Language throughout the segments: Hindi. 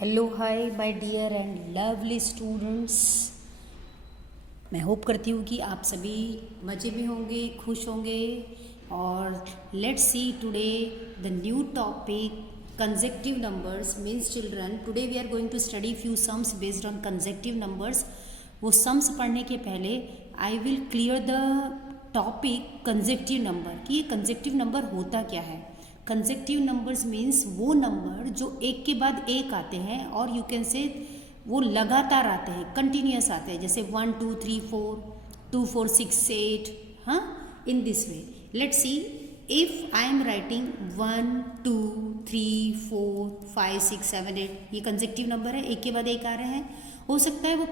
Hello hi my dear and lovely students. मैं होप करती हूँ कि आप सभी मज़े में होंगे, खुश होंगे। और let's see today the new topic consecutive numbers means children. Today we are going to study few sums based on consecutive numbers. वो सम्स पढ़ने के पहले I will clear the topic consecutive number कि ये कंसेक्टिव नंबर होता क्या है। कंसेक्टिव नंबर्स मीन्स वो नंबर जो एक के बाद एक आते हैं और यू कैन से वो लगातार आते हैं, कंटिन्यूस आते हैं, जैसे 1 2 3 4 2 4 6 8। हाँ, इन this way let's see if I am writing 1 2 3 4 5 6 7 8, ये कंसेक्टिव नंबर है, एक के बाद एक आ रहे हैं। हो सकता है वो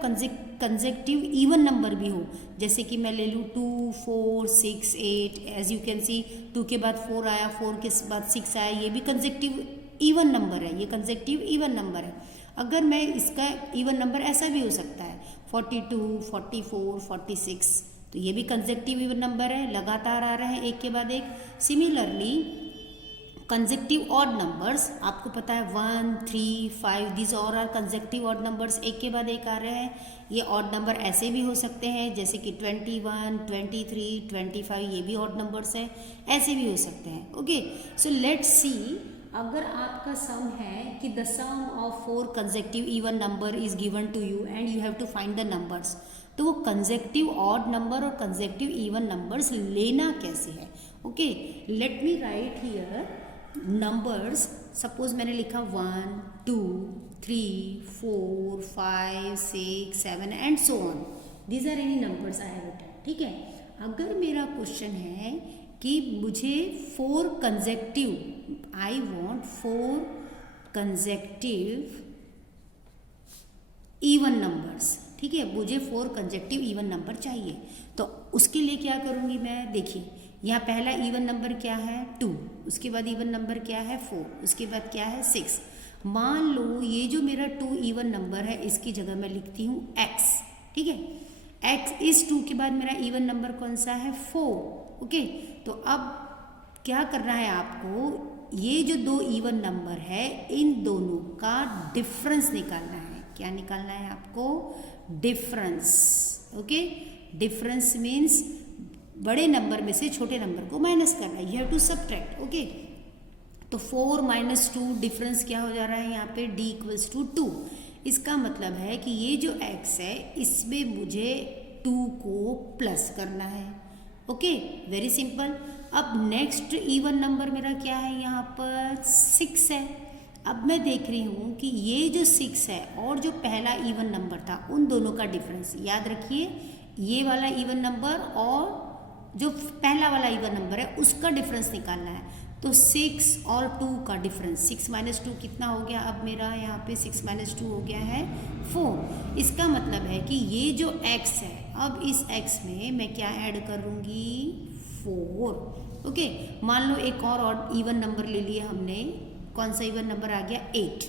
कंसेक्टिव इवन नंबर भी हो, जैसे कि मैं ले लूँ 2 4 6 8। एज यू कैन सी 2 के बाद 4 आया, 4 के बाद 6 आया, ये भी कंसेक्टिव इवन नंबर है, ये कंसेक्टिव इवन नंबर है। अगर मैं इसका इवन नंबर ऐसा भी हो सकता है 42 44 46, तो ये भी कंसेक्टिव इवन नंबर है, लगातार आ रहे हैं एक के बाद एक। सिमिलरली कंसेक्टिव ऑड नंबर्स, आपको पता है 1 3 5 दिस और आर कंसेक्टिव ऑड नंबर्स, एक के बाद एक आ रहे हैं। ये ऑड नंबर ऐसे भी हो सकते हैं जैसे कि 21 23 25, ये भी ऑड नंबर्स हैं, ऐसे भी हो सकते हैं। ओके, सो लेट्स सी, अगर आपका सम है कि the sum of 4 consecutive even number is given to you and you have to find the numbers, तो वो कंसेक्टिव ऑड नंबर और कंसेक्टिव इवन नंबर्स लेना कैसे है। Okay, let me write here numbers. Suppose मैंने लिखा 1 2 3 4 5 6 7 and so on, these are any numbers I have written. ठीक है, अगर मेरा क्वेश्चन है कि मुझे 4 consecutive, I want 4 consecutive even numbers, ठीक है, मुझे 4 कंसेक्टिव इवन नंबर चाहिए, तो उसके लिए क्या करूँगी मैं। देखिए, यहाँ पहला इवन नंबर क्या है 2, उसके बाद इवन नंबर क्या है 4, उसके बाद क्या है 6। मान लो ये जो मेरा 2 इवन नंबर है, इसकी जगह मैं लिखती हूँ x। ठीक है, x, इस 2 के बाद मेरा इवन नंबर कौन सा है 4। ओके, तो अब क्या करना है आपको, ये जो 2 इवन नंबर है इन दोनों का डिफरेंस निकालना है। क्या निकालना है आपको, डिफरेंस। ओके, डिफरेंस मीन्स बड़े नंबर में से छोटे नंबर को माइनस करना है, you have to subtract. Okay, तो 4 - 2 डिफरेंस क्या हो जा रहा है यहाँ पे, d = 2। इसका मतलब है कि ये जो x है इसमें मुझे 2 को प्लस करना है। Okay, very simple. अब नेक्स्ट इवन नंबर मेरा क्या है, यहाँ पर 6 है। अब मैं देख रही हूँ कि ये जो 6 है और जो पहला इवन नंबर था, उन दोनों का डिफरेंस याद रखिए, ये वाला इवन नंबर और जो पहला वाला इवन नंबर है उसका डिफरेंस निकालना है। तो 6 और 2 का डिफरेंस, 6 - 2 कितना हो गया, अब मेरा यहाँ पे 6 - 2 हो गया है 4। इसका मतलब है कि ये जो x है, अब इस x में मैं क्या ऐड करूँगी, 4। ओके, मान लो एक और इवन नंबर ले लिया हमने, कौन सा इवन नंबर आ गया 8।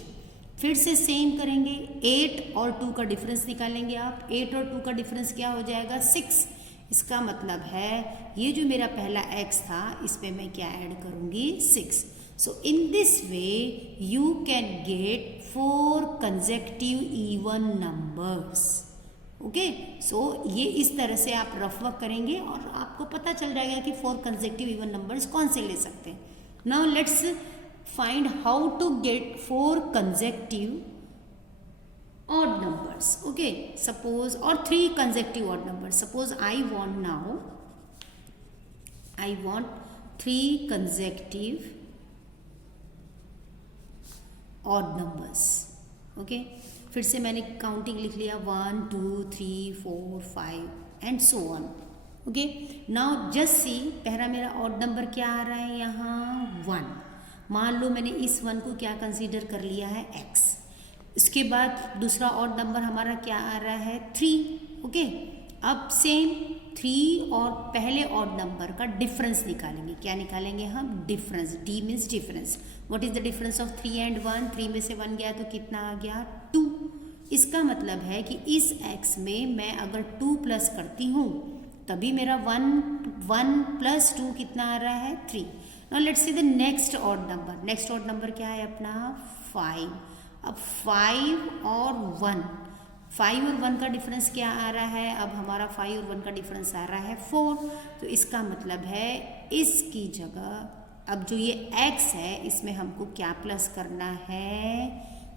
फिर से सेम करेंगे, 8 और 2 का डिफरेंस निकालेंगे आप। 8 और 2 का डिफरेंस क्या हो जाएगा 6। इसका मतलब है ये जो मेरा पहला x था इसमें मैं क्या ऐड करूँगी 6। So in this way you can get 4 consecutive even numbers. Okay, so ये इस तरह से आप रफ वर्क करेंगे और आपको पता चल जाएगा कि 4 कंसेक्टिव इवन नंबर्स कौन से ले सकते हैं। Now let's find how to get 4 consecutive odd numbers. Okay, suppose, or 3 consecutive odd numbers. Suppose I want 3 consecutive odd numbers. Okay, फिर से मैंने काउंटिंग लिख लिया 1 2 3 4 5 and so on. Okay, now just see, पहला मेरा ऑड नंबर क्या आ रहा है यहाँ 1। मान लो मैंने इस 1 को क्या कंसीडर कर लिया है x। इसके बाद दूसरा ऑड नंबर हमारा क्या आ रहा है 3। ओके, अब सेम 3 और पहले ऑड नंबर का डिफरेंस निकालेंगे। क्या निकालेंगे हम, difference. d means difference. What is the difference of 3 and 1, 3 में से 1 गया तो कितना आ गया 2। इसका मतलब है कि इस x में मैं अगर 2 प्लस करती हूँ तभी मेरा 1 + 2 कितना आ रहा है 3। Now let's see the next odd number. Next odd number क्या है अपना 5। अब 5 और 1, 5 और 1 का डिफरेंस क्या आ रहा है? अब हमारा 5 और 1 का डिफरेंस आ रहा है 4। तो इसका मतलब है इसकी जगह अब जो ये x है इसमें हमको क्या प्लस करना है?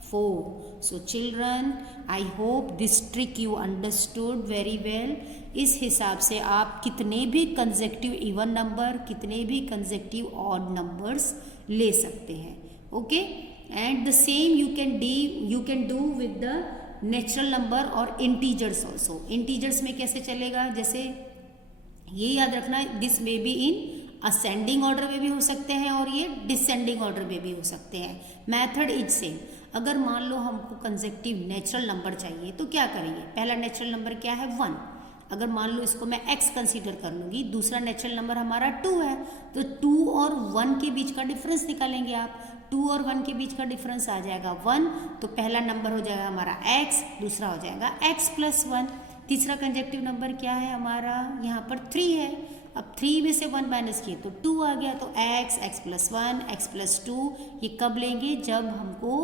4. So children, I hope this trick you understood very well. इस हिसाब से आप कितने भी कंसेक्टिव इवन नंबर, कितने भी कंसेक्टिव ऑड नंबर्स ले सकते हैं। Okay, and the same you can do with the natural number और इंटीजर्स ऑल्सो। इंटीजर्स में कैसे चलेगा? जैसे ये याद रखना, this may be in ascending order में भी हो सकते हैं और ये डिसेंडिंग ऑर्डर में भी हो सकते हैं। Method is same. अगर मान लो हमको कंसेक्टिव नेचुरल नंबर चाहिए तो क्या करेंगे? पहला नेचुरल नंबर क्या है? 1। अगर मान लो इसको मैं x कंसीडर कर लूँगी, दूसरा नेचुरल नंबर हमारा 2 है, तो 2 और 1 के बीच का डिफरेंस निकालेंगे आप। 2 और 1 के बीच का डिफरेंस आ जाएगा 1, तो पहला नंबर हो जाएगा हमारा x, दूसरा हो जाएगा x + 1। तीसरा कंसेक्टिव नंबर क्या है हमारा? यहाँ पर 3 है। अब 3 में से 1 माइनस किए तो 2 आ गया, तो x + 1 x + 2 ये कब लेंगे? जब हमको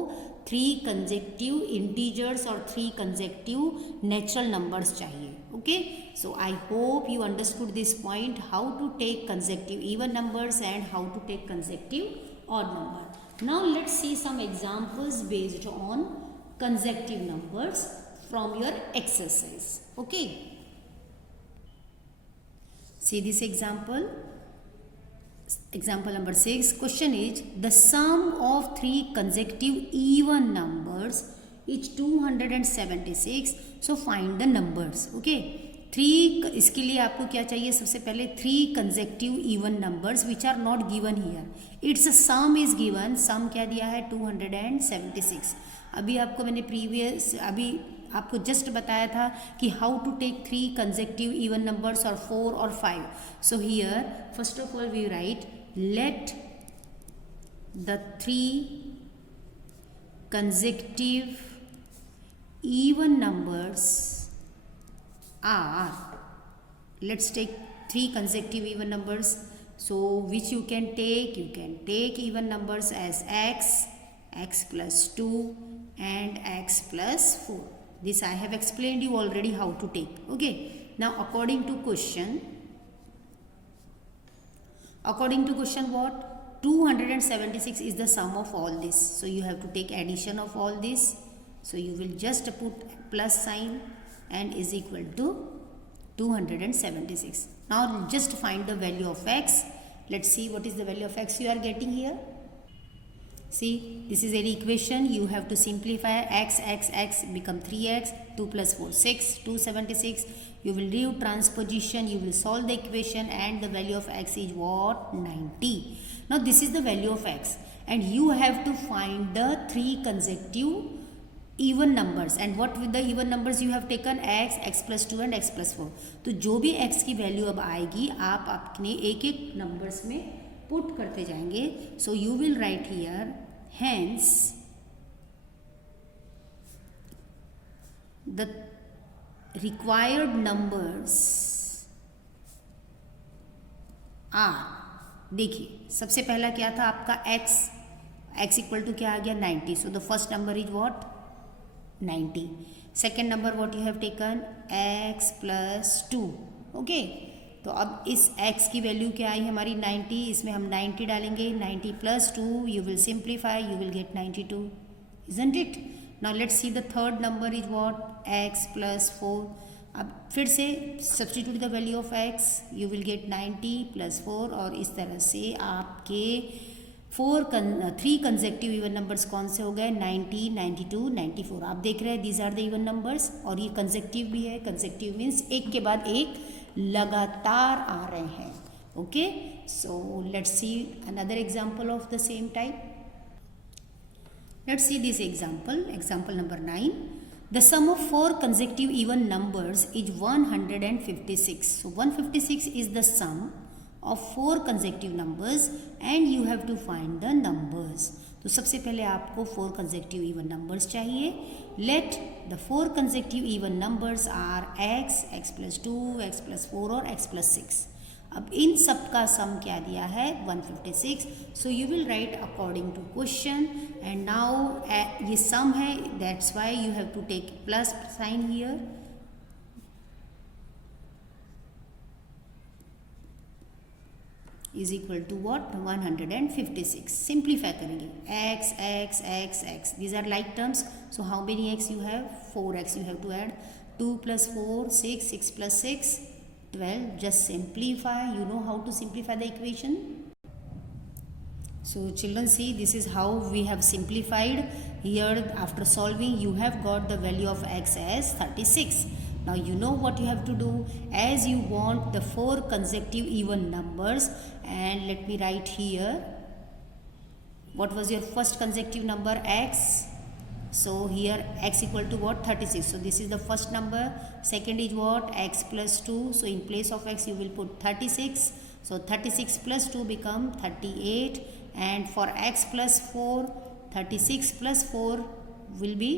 3 कंसेक्टिव इंटीजर्स और 3 कंसेक्टिव नेचुरल नंबर्स चाहिए। Okay, so I hope you understood this point, how to take consecutive even numbers and how to take consecutive odd number. Now let's see some examples based on consecutive numbers from your exercise. Okay, see this example. Example number 6. Question is, the sum of 3 consecutive even numbers is 276. So find the numbers. Okay, 3, इसके लिए आपको क्या चाहिए? सबसे पहले 3 consecutive even numbers which are not given here. Its sum is given. sum क्या दिया है? 276. अभी आपको मैंने अभी आपको जस्ट बताया था कि how to take 3 consecutive even numbers और 4 और 5. So here first of all we write, let the 3 consecutive even numbers are, let's take 3 consecutive even numbers. So which you can take even numbers as x + 2 and x + 4. This I have explained you already how to take. Okay, now according to question what? 276 is the sum of all this, so you have to take addition of all this. So you will just put plus sign and is equal to 276. Now just find the value of x. Let's see what is the value of x you are getting here. See, this is an equation. You have to simplify. x become 3x, 2 + 4 6, 276. You will do transposition, you will solve the equation, and the value of x is what? 90. Now this is the value of x, and you have to find the 3 consecutive even numbers. And what with the even numbers you have taken? x + 2 and x + 4. तो जो भी x की वैल्यू अब आएगी आप अपने एक एक नंबर्स में पुट करते जाएंगे. So you will write here, hence the required numbers are, देखिए सबसे पहला क्या था आपका x इक्वल टू क्या आ गया? 90. So the first number is what? 90. Second number what you have taken? x + 2. Okay, तो अब इस x की वैल्यू क्या आई हमारी? 90. इसमें हम 90 डालेंगे. 90 + 2 you will simplify, you will get 92, isn't it? Now let's see the third number is what? x + 4. अब फिर से substitute the value of x, you will get 90 + 4. और इस तरह से आपके 3 consecutive even numbers कौन से हो गए? 90, 92, 94. आप देख रहे हैं these are the even numbers, और ये consecutive भी है. consecutive means एक के बाद एक लगातार आ रहे हैं. Okay, so let's see another example of the same type. Let's see this example number 9. The sum of 4 consecutive even numbers is 156. So 156 is the sum of 4 consecutive numbers and you have to find the numbers. तो सबसे पहले आपको 4 consecutive even numbers चाहिए. Let the 4 consecutive even numbers are x + 2, x + 4 और x + 6. अब इन सब का सम क्या दिया है 156. So you will write according to question and now ये सम है, that's why you have to take plus sign here. Is equal to what 156. Simplify करेंगे x x x x, these are like terms. So how many x you have? 4x you have to add. 2 plus 4 6, 6 plus 6 12. Just simplify. You know how to simplify the equation. So children, see, this is how we have simplified. Here after solving you have got the value of x as 36. Now you know what you have to do. As you want the 4 consecutive even numbers, and let me write here, what was your first consecutive number? X. So here x equal to what? 36. So this is the first number. Second is what? X plus 2. So in place of x you will put 36. So 36 plus 2 become 38. And for x plus 4, 36 plus 4 will be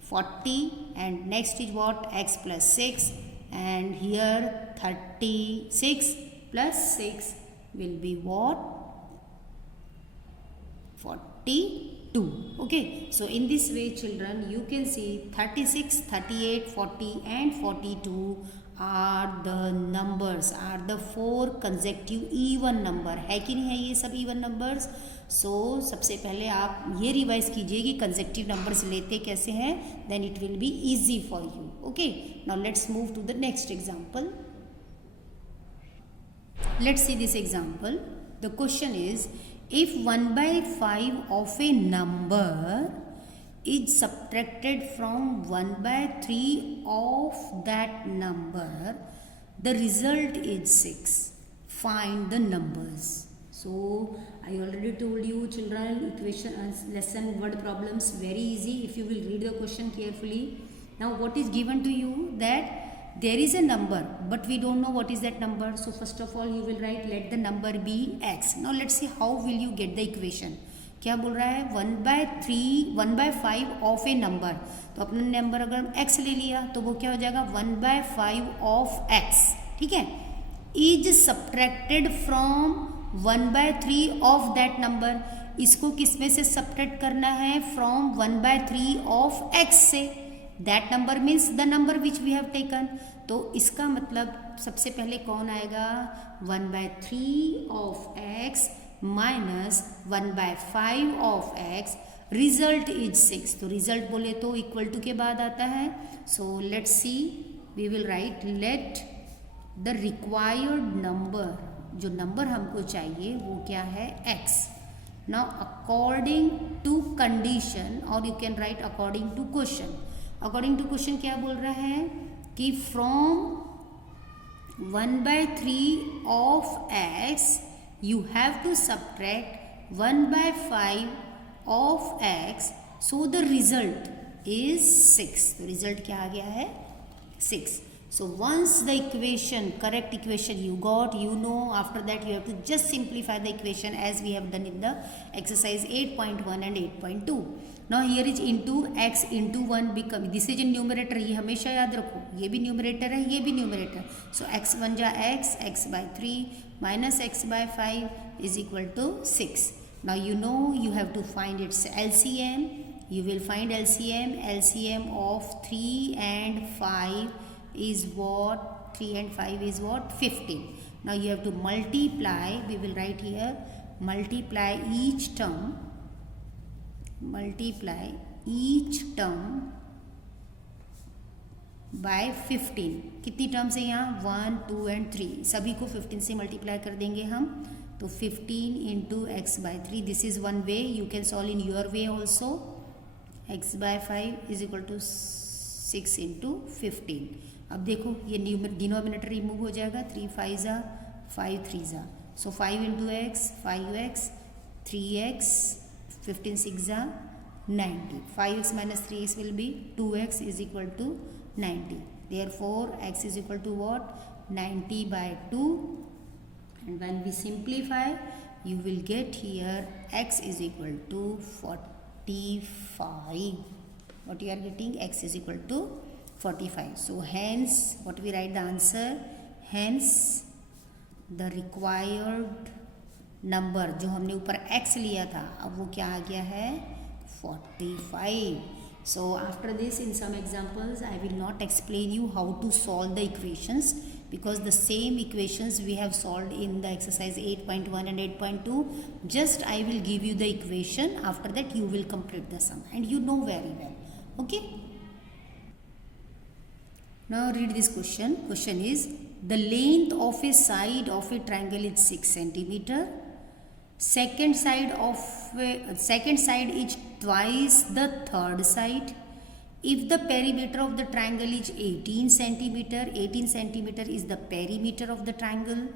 40. And next is what? X plus 6. And here 36 plus 6 will be what? 42. Okay, so in this way children, you can see 36, 38, 40 and 42 are the numbers, are the 4 consecutive even number. है कि नहीं है ये सब even numbers? So सबसे पहले आप ये रिवाइज कीजिए कि consecutive numbers लेते कैसे हैं, then it will be easy for you. Okay, now let's move to the next example. Let's see this example. The question is, if 1 by 5 of a number is subtracted from 1 by 3 of that number, the result is 6. Find the numbers. So I already told you children, equation lesson word problems very easy if you will read the question carefully. Now what is given to you, that there is a number but we don't know what is that number. So first of all you will write let the number be x. Now let's see how will you get the equation. क्या बोल रहा है 1 by 5 ऑफ ए नंबर. तो अपना नंबर अगर x ले लिया तो वो क्या हो जाएगा 1 by 5 ऑफ x. ठीक है, is subtracted from 1 by 3 of that number. इसको किस में से सब्ट्रैक्ट करना है? फ्रॉम 1 by 3 ऑफ x से. That number means the number which we have taken. तो इसका मतलब सबसे पहले कौन आएगा 1 by 3 of x minus 1 by 5 of x. Result is 6. तो रिजल्ट बोले तो इक्वल टू के बाद आता है. So let's see, we will write let the required number, जो नंबर हमको चाहिए वो क्या है x. Now according to condition, और you can write according to question. According to question क्या बोल रहा है कि from 1 by 3 of x you have to subtract 1 by 5 of x. So the result is 6. तो result क्या आ गया है 6. So once the equation, correct equation you got, you know, after that you have to just simplify the equation as we have done in the exercise 8.1 and 8.2. Now here is into x into 1 become, this is in numerator. ये हमेशा याद रखो, ये भी numerator है, ये भी numerator. So x 1 जा x, x by 3 minus x by 5 is equal to 6. Now you know you have to find its LCM. You will find LCM. LCM of 3 and 5 is what? 3 and 5 is what? 15. Now you have to multiply. We will write here, multiply each term. Multiply each term by 15. कितनी टर्म्स है यहाँ 1, 2 and 3. सभी को 15 से मल्टीप्लाई कर देंगे हम. तो 15 into x by 3. This is one way. You can solve in your way also. x by 5 is equal to 6 into 15. अब देखो ये डिनोमिनेटर रिमूव हो जाएगा. 3 5 जा 5 3 जा. So 5 into x 5x 3x 15 6 जा 90. 5x minus 3x will be 2x is equal to 90. Therefore x is equal to what? 90 by 2. And when we simplify you will get here x is equal to 45. What you are getting? X is equal to 45. So hence what we write the answer? Hence the required number जो हमने ऊपर x लिया था अब वो क्या आ गया है 45. So after this in some examples I will not explain you how to solve the equations because the same equations we have solved in the exercise 8.1 and 8.2. Just I will give you the equation, after that you will complete the sum and you know very well. Okay. Now read this question. Question is the length of a side of a triangle is 6 centimeter. Second side is twice the third side. If the perimeter of the triangle is 18 centimeter, 18 centimeter is the perimeter of the triangle.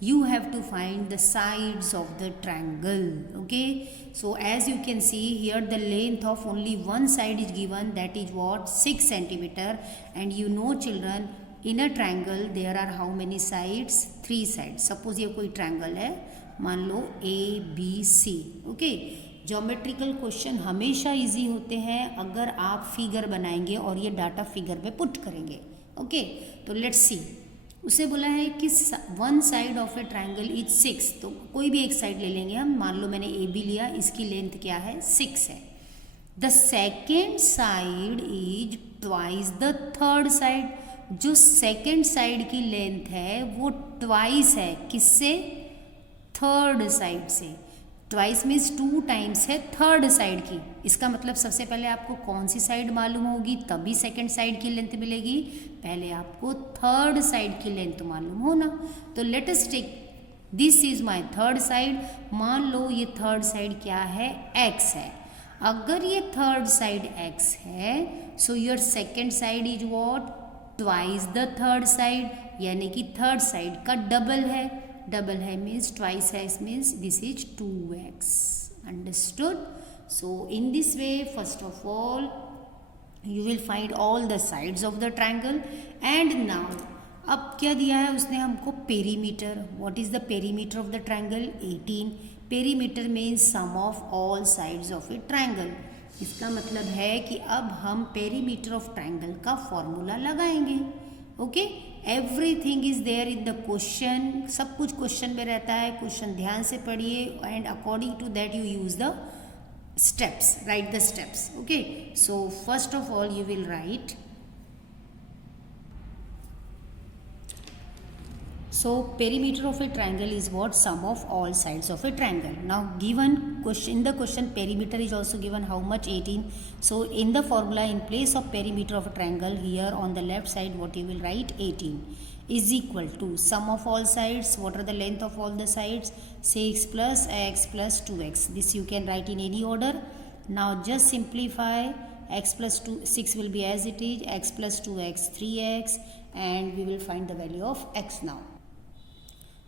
You have to find the sides of the triangle. Okay. So as you can see here, the length of only one side is given, that is what 6 centimeter. And you know children, in a triangle there are how many sides? 3 sides. Suppose ये कोई triangle है, मान लो ABC. ओके. ज्योमेट्रिकल क्वेश्चन हमेशा इजी होते हैं अगर आप फिगर बनाएंगे और ये डाटा फिगर में पुट करेंगे. ओके. तो लेट्स सी. उसे बोला है कि one side of A triangle is 6. तो कोई भी एक साइड ले लेंगे हम. मान लो मैंने AB लिया, इसकी लेंथ क्या है 6 है. The second side is twice the third side. जो सेकेंड साइड की लेंथ है वो ट्वाइस है किससे? थर्ड साइड से. ट्वाइस मीन्स 2 टाइम्स है थर्ड साइड की. इसका मतलब सबसे पहले आपको कौन सी साइड मालूम होगी तभी सेकंड साइड की लेंथ मिलेगी. पहले आपको थर्ड साइड की लेंथ मालूम होना. तो let us take this is my third side. मान लो ये थर्ड साइड क्या है? x है. अगर ये थर्ड साइड x है so your second side is what? Twice the third side, यानी कि थर्ड साइड का डबल है. डबल है मीन्स ट्वाइस है, means this is 2x. Understood? So in this way first of all you will find all the sides of the triangle. And now अब क्या दिया है उसने हमको? Perimeter. what is the perimeter of the triangle? 18. Perimeter means sum of all sides of a triangle. इसका मतलब है कि अब हम पेरीमीटर ऑफ ट्राइंगल का फॉर्मूला लगाएंगे. Okay. Everything is there in the question. सब कुछ क्वेश्चन में रहता है. क्वेश्चन ध्यान से पढ़िए and according to that you use the steps, write the steps. Okay, so first of all you will write, so perimeter of a triangle is what? Sum of all sides of a triangle. Now given question, in the question perimeter is also given how much? 18. So in the formula, in place of perimeter of a triangle, here on the left side what you will write? 18 is equal to sum of all sides. What are the length of all the sides? 6 plus x plus 2x. This you can write in any order. Now just simplify. X plus 6 will be as it is. X plus 2x 3x, and we will find the value of x now.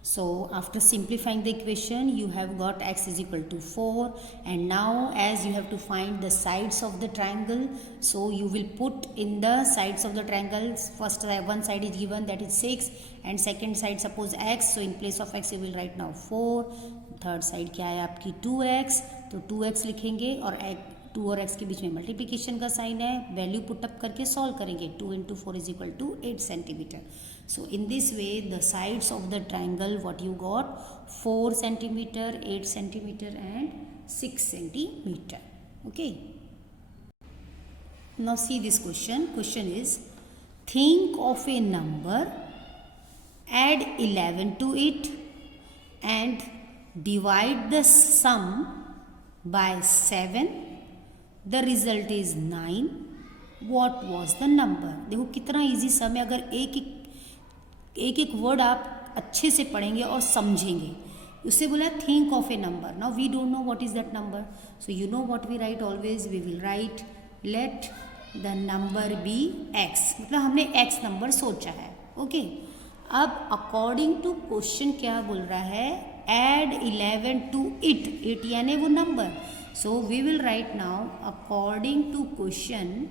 So after simplifying the equation you have got x is equal to 4. And now as you have to find the sides of the triangle, so you will put in the sides of the triangle. First one side is given, that is 6, and second side suppose x. So in place of x you will write now 4. Third side क्या है आपकी? 2x. तो 2x लिखेंगे और 2 और x के बीच में मल्टीप्लिकेशन का साइन है. वैल्यू पुटअप करके सॉल्व करेंगे. 2 into 4 is equal to 8 centimeter. So in this way the sides of the triangle what you got? 4 centimeter, 8 centimeter and 6 centimeter. Okay. Now see this question. Question is, think of a number, add 11 to it and divide the sum by 7. The result is 9. What was the number? देखो कितना इजी सम है. अगर एक वर्ड आप अच्छे से पढ़ेंगे और समझेंगे. उससे बोला think of a number. Now we don't know what is that number. So you know what we write always. We will write let the number be x. मतलब हमने x नंबर सोचा है. ओके. अब अकॉर्डिंग टू क्वेश्चन क्या बोल रहा है? Add 11 to it. इट यानी वो नंबर. So we will write now according to question.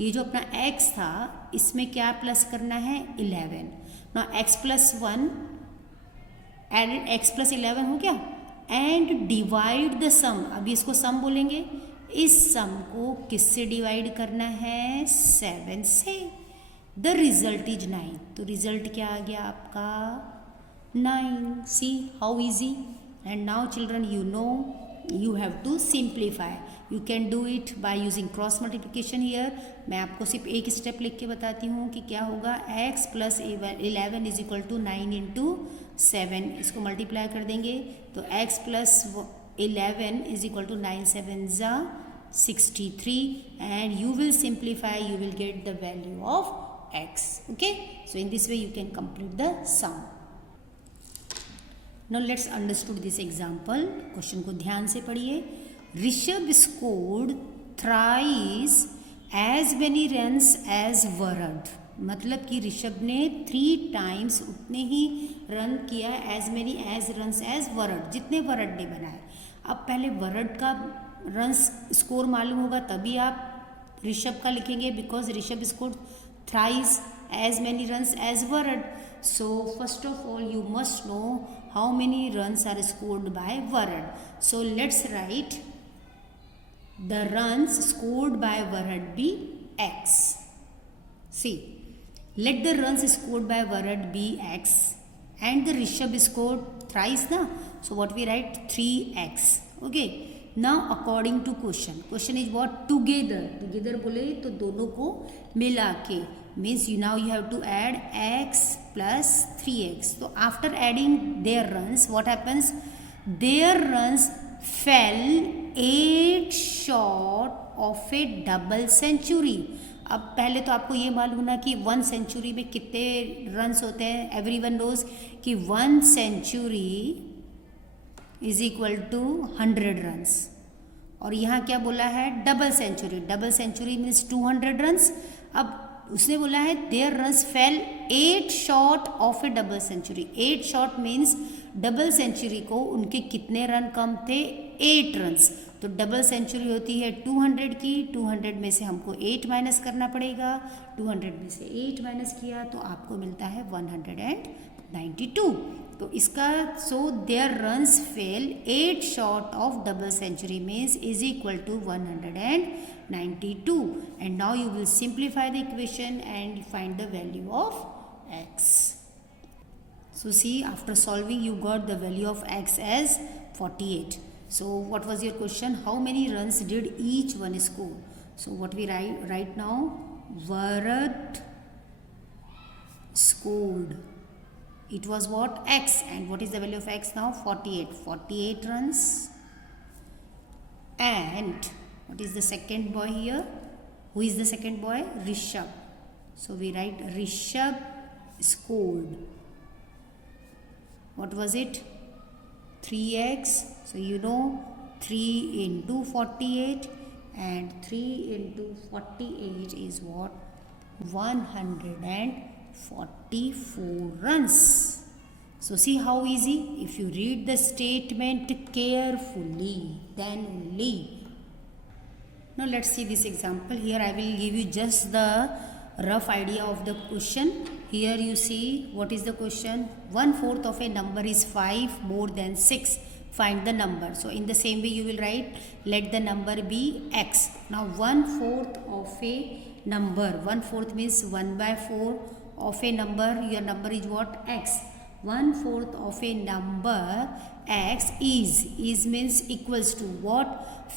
ये जो अपना x था इसमें क्या प्लस करना है? 11. ना x plus 1 added x plus 11 हो गया. And divide the sum. अभी इसको सम बोलेंगे. इस सम को किससे डिवाइड करना है? 7 से. The result is 9. तो रिजल्ट क्या आ गया आपका? 9. See how easy. And now children, you know you have to simplify. You can do it by using cross multiplication here. मैं आपको सिर्फ एक स्टेप लिख के बताती हूँ कि क्या होगा. x plus 11 is equal to 9 into 7. इसको मल्टीप्लाई कर देंगे तो x plus 11 is equal to 9 7s are 63, and you will simplify, you will get the value of x. Okay, so in this way you can complete the sum. Now let's understood this example. Question को ध्यान से पढ़िए. Rishabh scored thrice as many runs as Varad. मतलब कि ऋषभ ने 3 times उतने ही रन किया as many as runs as Varad, जितने वरड ने बनाए. अब पहले वरड का रन्स स्कोर मालूम होगा तभी आप ऋषभ का लिखेंगे, because Rishabh score thrice as many runs as Varad. So first of all you must know how many runs are scored by Varad. So let's write the runs scored by Varad be x. See, let the runs scored by Varad be x, and the Rishabh scored thrice na, so what we write 3x. Okay, now according to question is what? Together बोले तो दोनों को मिला के, means you now you have to add x plus 3x. So after adding their runs, what happens? Their runs fell 8 short of a double century. अब पहले तो आपको ये मालूम ना कि 1 सेंचुरी में कितने रन्स होते हैं. एवरीवन नोज कि 1 century is equal to 100 runs. और यहाँ क्या बोला है? Double century. Double century means 200 runs. अब उसने बोला है there runs fell 8 short of a double century. 8 short means double century को उनके कितने रन कम थे? 8 रन्स. तो डबल सेंचुरी होती है 200 की. 200 में से हमको 8 माइनस करना पड़ेगा. 200 में से 8 माइनस किया तो आपको मिलता है 192. तो इसका so there runs fell 8 short of double century means is equal to 192. And now you will simplify the equation and find the value of x. So see, after solving you got the value of x as 48. So what was your question? How many runs did each one score? So what we write now? Varad scored. It was what? X. And what is the value of x now? 48. 48 runs. And what is the second boy here? Who is the second boy? Rishabh. So we write Rishabh scored. What was it? 3x. So you know 3 into 48, and 3 into 48 is what? 144 runs. So see how easy. If you read the statement carefully, then only. Now let's see this example. Here I will give you just the rough idea of the question. Here you see what is the question. 1/4 of a number is 5 more than 6. Find the number. So in the same way you will write let the number be x. Now 1/4 of a number. 1/4 means 1/4 of a number. Your number is what? X. 1/4 of a number x is means equals to what?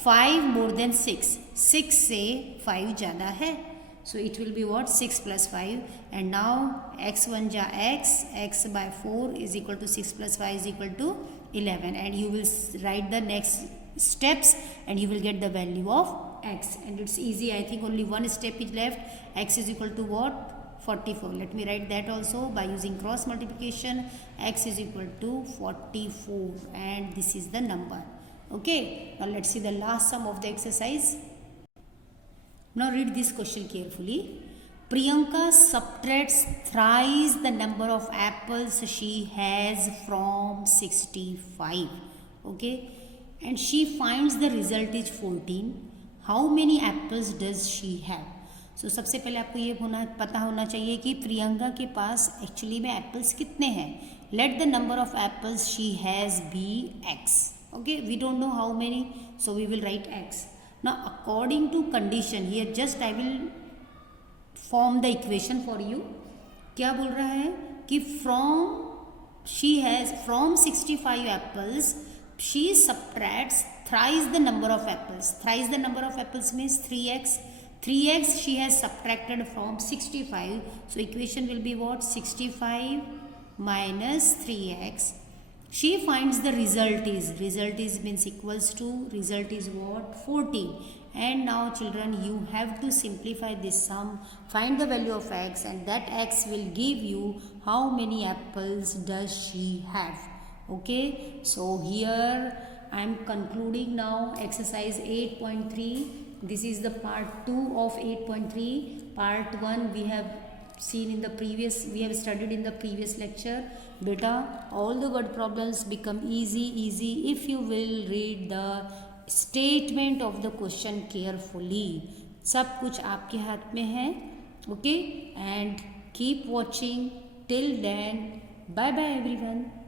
5 more than 6. 6 से 5 ज़्यादा है. So it will be what? 6 plus 5. And now x1 ja x by 4 is equal to 6 plus 5 is equal to 11. And you will write the next steps and you will get the value of x. And it's easy. I think only one step is left. X is equal to what? 44. Let me write that also by using cross multiplication. X is equal to 44. And this is the number. Okay. Now let's see the last sum of the exercise. Now read this question carefully. Priyanka subtracts thrice the number of apples she has from 65. Okay. And she finds the result is 14. How many apples does she have? So सबसे पहले आपको ये पता होना चाहिए कि प्रियंका के पास एक्चुअली में एप्पल्स कितने हैं. Let the number of apples she has be x. Okay. We don't know how many. So we will write x. Now according to condition here just I will form the equation for you. क्या बोल रहा है कि from she has from 65 apples, she subtracts thrice the number of apples. Thrice the number of apples means 3x. 3x she has subtracted from 65. So equation will be what? 65 minus 3x. She finds the result is means equals to, result is what? 14. And now children, you have to simplify this sum, find the value of x, and that x will give you how many apples does she have. Okay, so here I am concluding now exercise 8.3. This is the part 2 of 8.3. Part 1 we have studied in the previous lecture. Beta, all the word problems become easy if you will read the statement of the question carefully. सब कुछ आपके हाथ में है. Okay, and keep watching. Till then, bye bye everyone.